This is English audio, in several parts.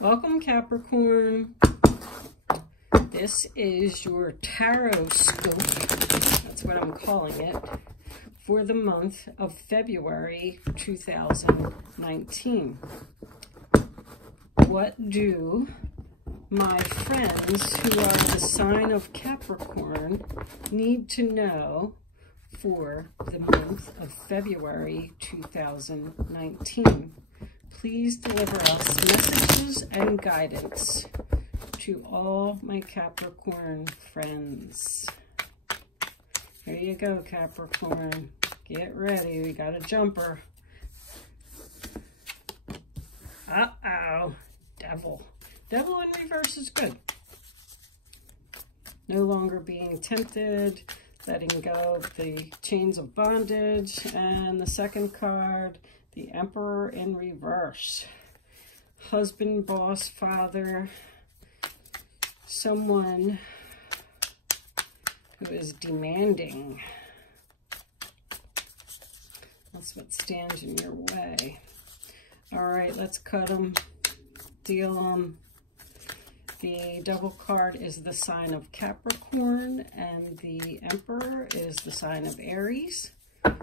Welcome, Capricorn. This is your tarot scope, that's what I'm calling it, for the month of February 2019. What do my friends who are the sign of Capricorn need to know for the month of February 2019? Please deliver us messages and guidance to all my Capricorn friends. Here you go, Capricorn. Get ready. We got a jumper. Uh-oh. Devil. Devil in reverse is good. No longer being tempted. Letting go of the chains of bondage. And the second card, the Emperor in reverse. Husband, boss, father. Someone who is demanding. That's what stands in your way. All right, let's cut them, deal them. The Devil card is the sign of Capricorn, and the Emperor is the sign of Aries.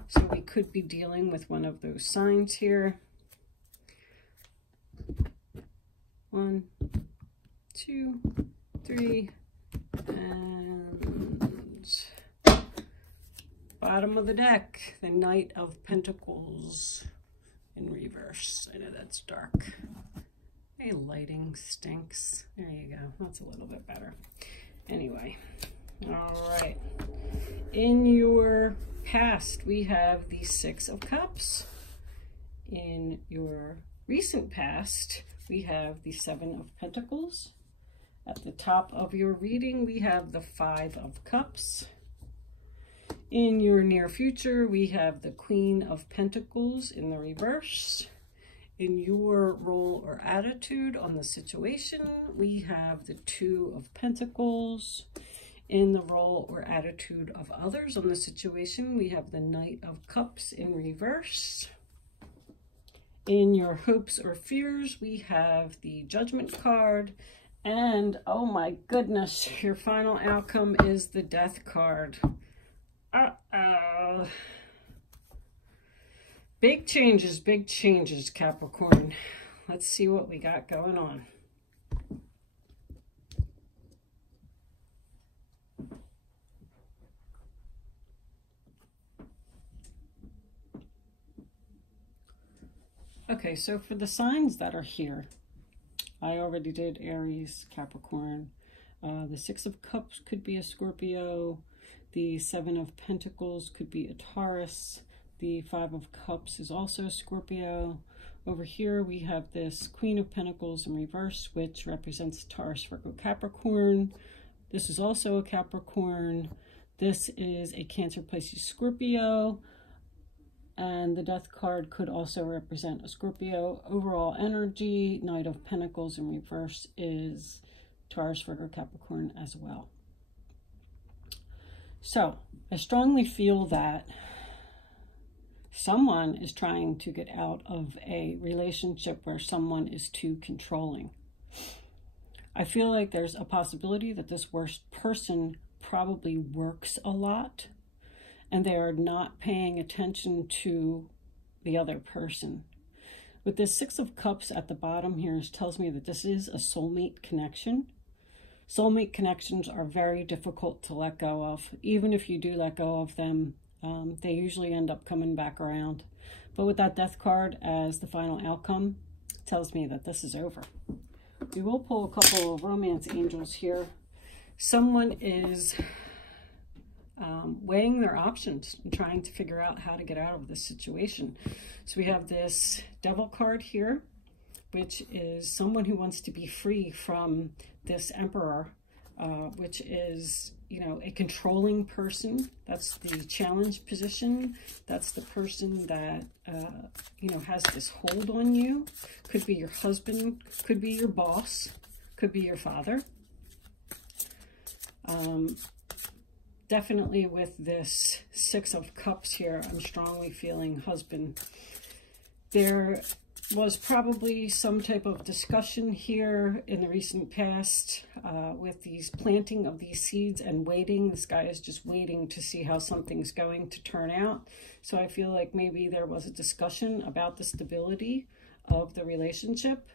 So we could be dealing with one of those signs here. 1, 2, 3, and bottom of the deck, the Knight of Pentacles in reverse. I know that's dark. Hey, lighting stinks. There you go. That's a little bit better. Anyway, all right. In your past, we have the Six of Cups. In your recent past, we have the Seven of Pentacles. At the top of your reading, we have the Five of Cups. In your near future, we have the Queen of Pentacles in the reverse. In your role or attitude on the situation, we have the Two of Pentacles. In the role or attitude of others on the situation, we have the Knight of Cups in reverse. In your hopes or fears, we have the Judgment card. And, oh my goodness, your final outcome is the Death card. Uh-oh. Big changes, Capricorn. Let's see what we got going on. Okay, so for the signs that are here, I already did Aries, Capricorn. The Six of Cups could be a Scorpio. The Seven of Pentacles could be a Taurus. The Five of Cups is also a Scorpio. Over here we have this Queen of Pentacles in reverse, which represents Taurus, Virgo, Capricorn. This is also a Capricorn. This is a Cancer, Pisces, Scorpio. And the Death card could also represent a Scorpio. Overall energy, Knight of Pentacles in reverse is Taurus, Virgo, Capricorn as well. So I strongly feel that someone is trying to get out of a relationship where someone is too controlling. I feel like there's a possibility that this worst person probably works a lot and they are not paying attention to the other person. With this Six of Cups at the bottom here, tells me that this is a soulmate connection. Soulmate connections are very difficult to let go of. Even if you do let go of them, they usually end up coming back around. But with that Death card as the final outcome, it tells me that this is over. We will pull a couple of romance angels here. Someone is weighing their options and trying to figure out how to get out of this situation. So we have this Devil card here, which is someone who wants to be free from this Emperor, which is, you know, a controlling person. That's the challenge position. That's the person that, you know, has this hold on you. Could be your husband, could be your boss, could be your father. Definitely with this Six of Cups here, I'm strongly feeling husband. There was probably some type of discussion here in the recent past with these planting of these seeds and waiting. This guy is just waiting to see how something's going to turn out. So I feel like maybe there was a discussion about the stability of the relationship,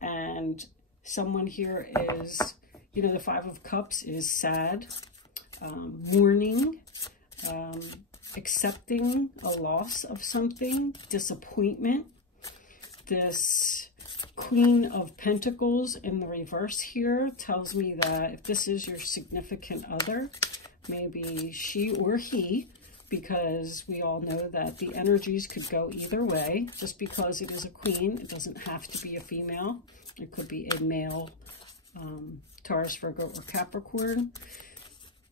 and someone here is, you know, the Five of Cups is sad, mourning, accepting a loss of something, disappointment. This Queen of Pentacles in the reverse here tells me that if this is your significant other, maybe she or he, because we all know that the energies could go either way. Just because it is a queen, it doesn't have to be a female. It could be a male, Taurus, Virgo, or Capricorn.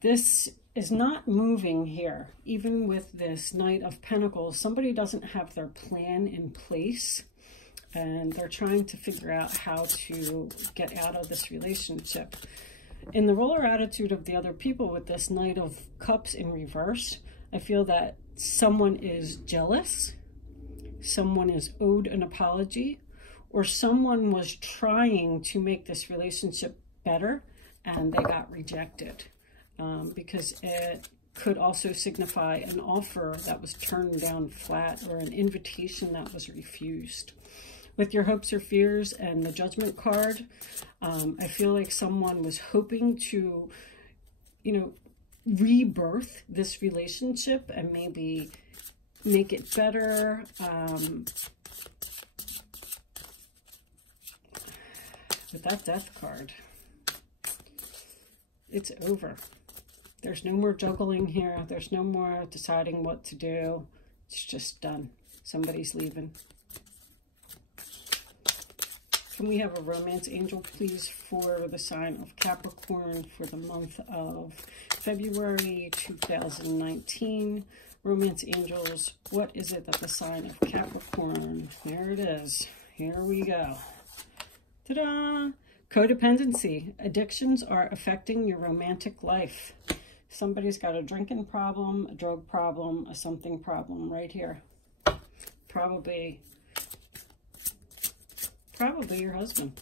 This is not moving here. Even with this Knight of Pentacles, somebody doesn't have their plan in place, and they're trying to figure out how to get out of this relationship. In the roller attitude of the other people with this Knight of Cups in reverse, I feel that someone is jealous, someone is owed an apology, or someone was trying to make this relationship better and they got rejected. Because it could also signify an offer that was turned down flat, or an invitation that was refused. With your hopes or fears and the Judgment card, I feel like someone was hoping to, you know, rebirth this relationship and maybe make it better. With that Death card, it's over. There's no more juggling here. There's no more deciding what to do. It's just done. Somebody's leaving. Can we have a romance angel, please, for the sign of Capricorn for the month of February 2019? Romance angels, what is it that the sign of Capricorn? There it is. Here we go. Ta-da! Codependency. Addictions are affecting your romantic life. Somebody's got a drinking problem, a drug problem, a something problem right here. Probably your husband.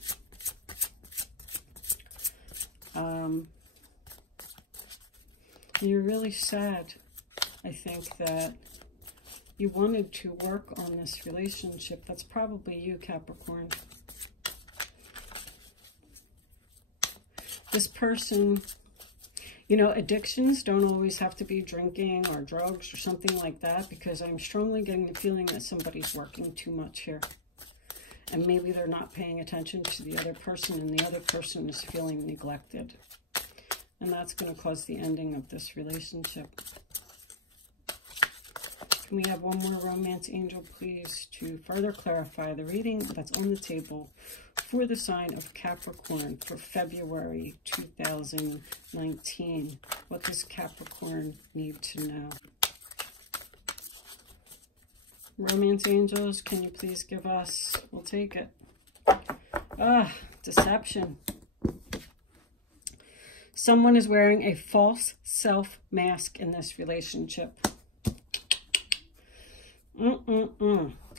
You're really sad. I think that you wanted to work on this relationship. That's probably you, Capricorn. This person, you know, addictions don't always have to be drinking or drugs or something like that, because I'm strongly getting the feeling that somebody's working too much here. And maybe they're not paying attention to the other person, and the other person is feeling neglected. And that's going to cause the ending of this relationship. Can we have one more romance angel, please, to further clarify the reading that's on the table for the sign of Capricorn for February 2019? What does Capricorn need to know? Romance angels, can you please give us? We'll take it. Deception. Someone is wearing a false self mask in this relationship.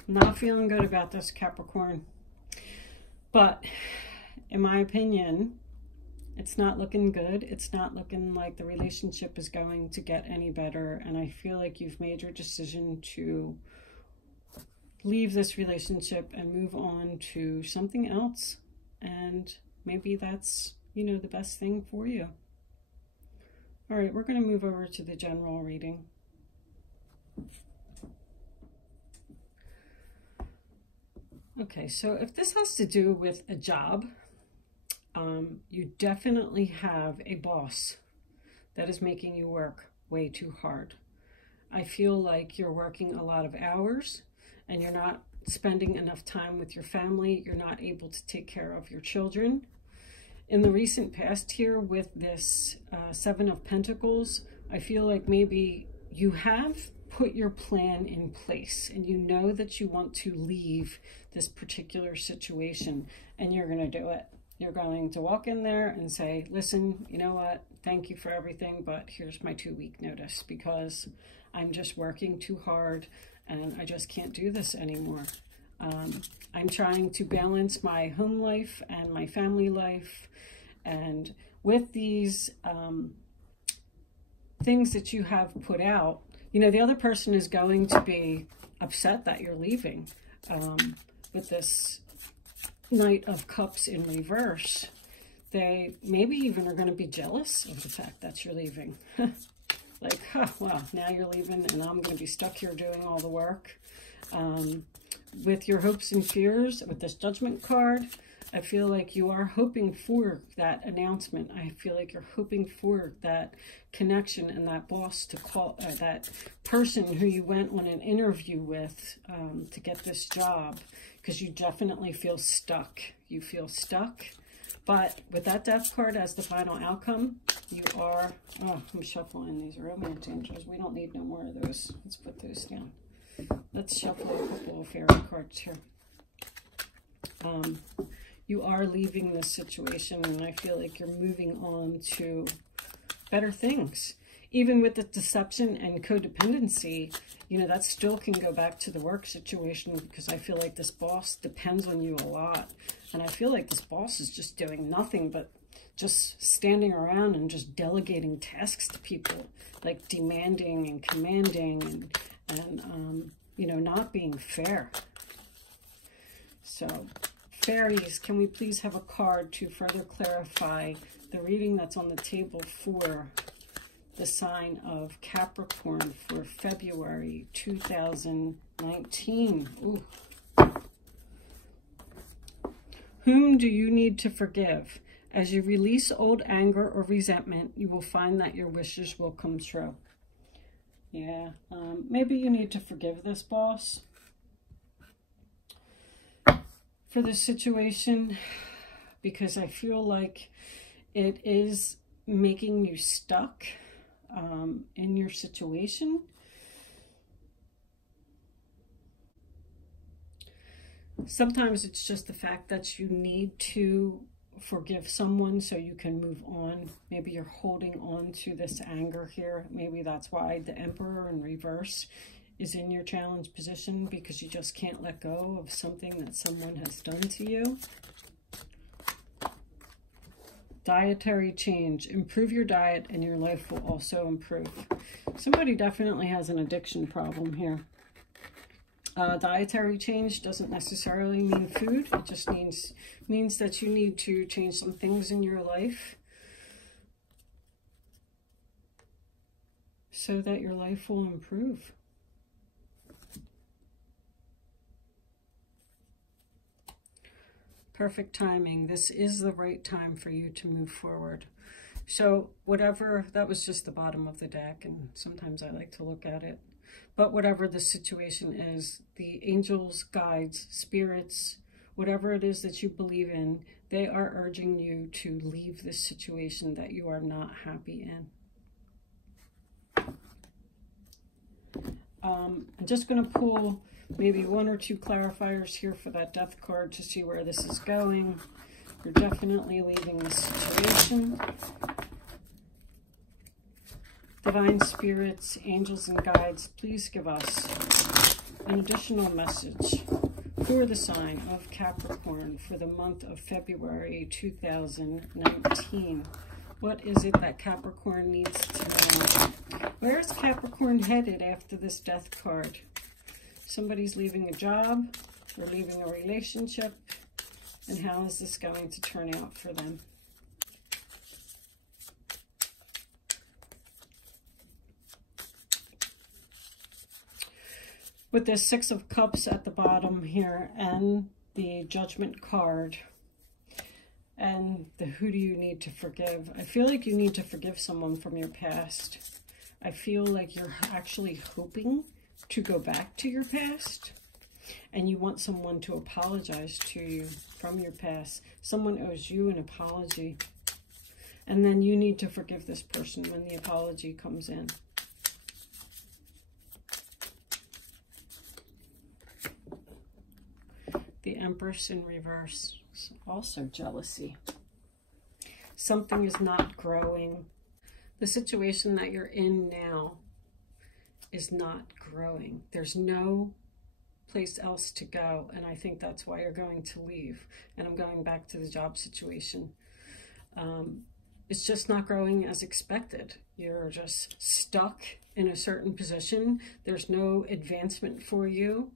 Not feeling good about this, Capricorn. But in my opinion, it's not looking good. It's not looking like the relationship is going to get any better. And I feel like you've made your decision to leave this relationship and move on to something else. And maybe that's, you know, the best thing for you. All right, we're going to move over to the general reading. Okay, so if this has to do with a job, you definitely have a boss that is making you work way too hard. I feel like you're working a lot of hours and you're not spending enough time with your family. You're not able to take care of your children. In the recent past here with this Seven of Pentacles, I feel like maybe you have put your plan in place and you know that you want to leave this particular situation, and you're going to do it. You're going to walk in there and say, listen, you know what? Thank you for everything, but here's my 2-week notice because I'm just working too hard and I just can't do this anymore. I'm trying to balance my home life and my family life. And with these things that you have put out, you know, the other person is going to be upset that you're leaving. With this Knight of Cups in reverse, they maybe even are going to be jealous of the fact that you're leaving. Like, huh, well, now you're leaving and I'm going to be stuck here doing all the work. With your hopes and fears, with this Judgment card, I feel like you are hoping for that announcement. I feel like you're hoping for that connection and that boss to call, that person who you went on an interview with to get this job, because you definitely feel stuck. You feel stuck. But with that Death card as the final outcome, you are, oh, I'm shuffling these romance angels. We don't need no more of those. Let's put those down. Let's shuffle a couple of fairy cards here. You are leaving this situation, and I feel like you're moving on to better things. Even with the deception and codependency, you know, that still can go back to the work situation, because I feel like this boss depends on you a lot. And I feel like this boss is just doing nothing but just standing around and just delegating tasks to people, like demanding and commanding and you know, not being fair. So, fairies, can we please have a card to further clarify the reading that's on the table for the sign of Capricorn for February 2019? Ooh. Whom do you need to forgive? As you release old anger or resentment, you will find that your wishes will come true. Yeah, maybe you need to forgive this boss for this situation, because I feel like it is making you stuck in your situation. Sometimes it's just the fact that you need to forgive someone so you can move on. Maybe you're holding on to this anger here. Maybe that's why the Emperor in reverse is in your challenge position, because you just can't let go of something that someone has done to you. Dietary change. Improve your diet and your life will also improve. Somebody definitely has an addiction problem here. Dietary change doesn't necessarily mean food. It just means that you need to change some things in your life so that your life will improve. Perfect timing. This is the right time for you to move forward. So whatever, that was just the bottom of the deck, and sometimes I like to look at it. But whatever the situation is, the angels, guides, spirits, whatever it is that you believe in, they are urging you to leave this situation that you are not happy in. I'm just going to pull maybe one or two clarifiers here for that Death card to see where this is going. You're definitely leaving this situation. Divine spirits, angels, and guides, please give us an additional message for the sign of Capricorn for the month of February 2019. What is it that Capricorn needs to know? Where is Capricorn headed after this Death card? Somebody's leaving a job or leaving a relationship, and how is this going to turn out for them? With the Six of Cups at the bottom here and the Judgment card and the who do you need to forgive, I feel like you need to forgive someone from your past. I feel like you're actually hoping to go back to your past, and you want someone to apologize to you from your past. Someone owes you an apology, and then you need to forgive this person when the apology comes in. The Empress in reverse, also jealousy. Something is not growing. The situation that you're in now is not growing. There's no place else to go, and I think that's why you're going to leave. And I'm going back to the job situation. It's just not growing as expected. You're just stuck in a certain position. There's no advancement for you,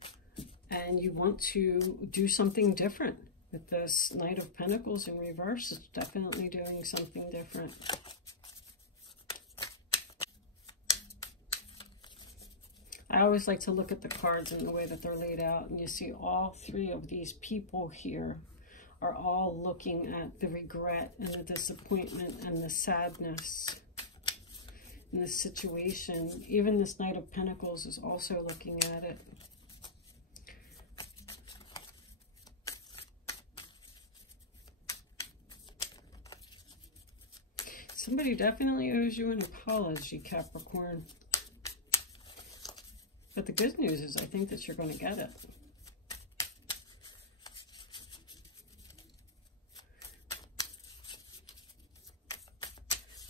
and you want to do something different. With this Knight of Pentacles in reverse, it's definitely doing something different. I always like to look at the cards in the way that they're laid out, and you see all three of these people here are all looking at the regret and the disappointment and the sadness in this situation. Even this Knight of Pentacles is also looking at it. Somebody definitely owes you an apology, Capricorn. But the good news is I think that you're going to get it.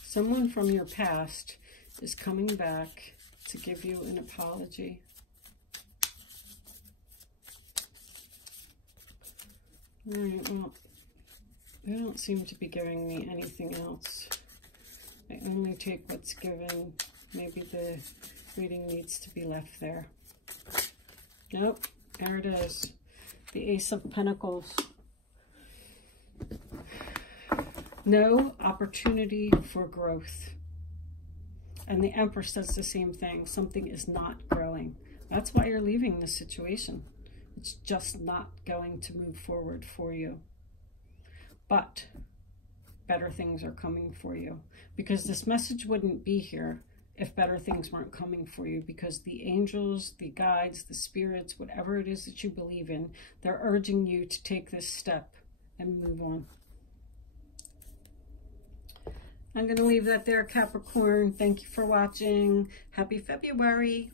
Someone from your past is coming back to give you an apology. All right, well, they don't seem to be giving me anything else. I only take what's given. Maybe the reading needs to be left there. Nope, there it is. The Ace of Pentacles. No opportunity for growth. And the Empress does the same thing. Something is not growing. That's why you're leaving this situation. It's just not going to move forward for you. But better things are coming for you. Because this message wouldn't be here if better things weren't coming for you. Because the angels, the guides, the spirits, whatever it is that you believe in, they're urging you to take this step and move on. I'm going to leave that there, Capricorn. Thank you for watching. Happy February.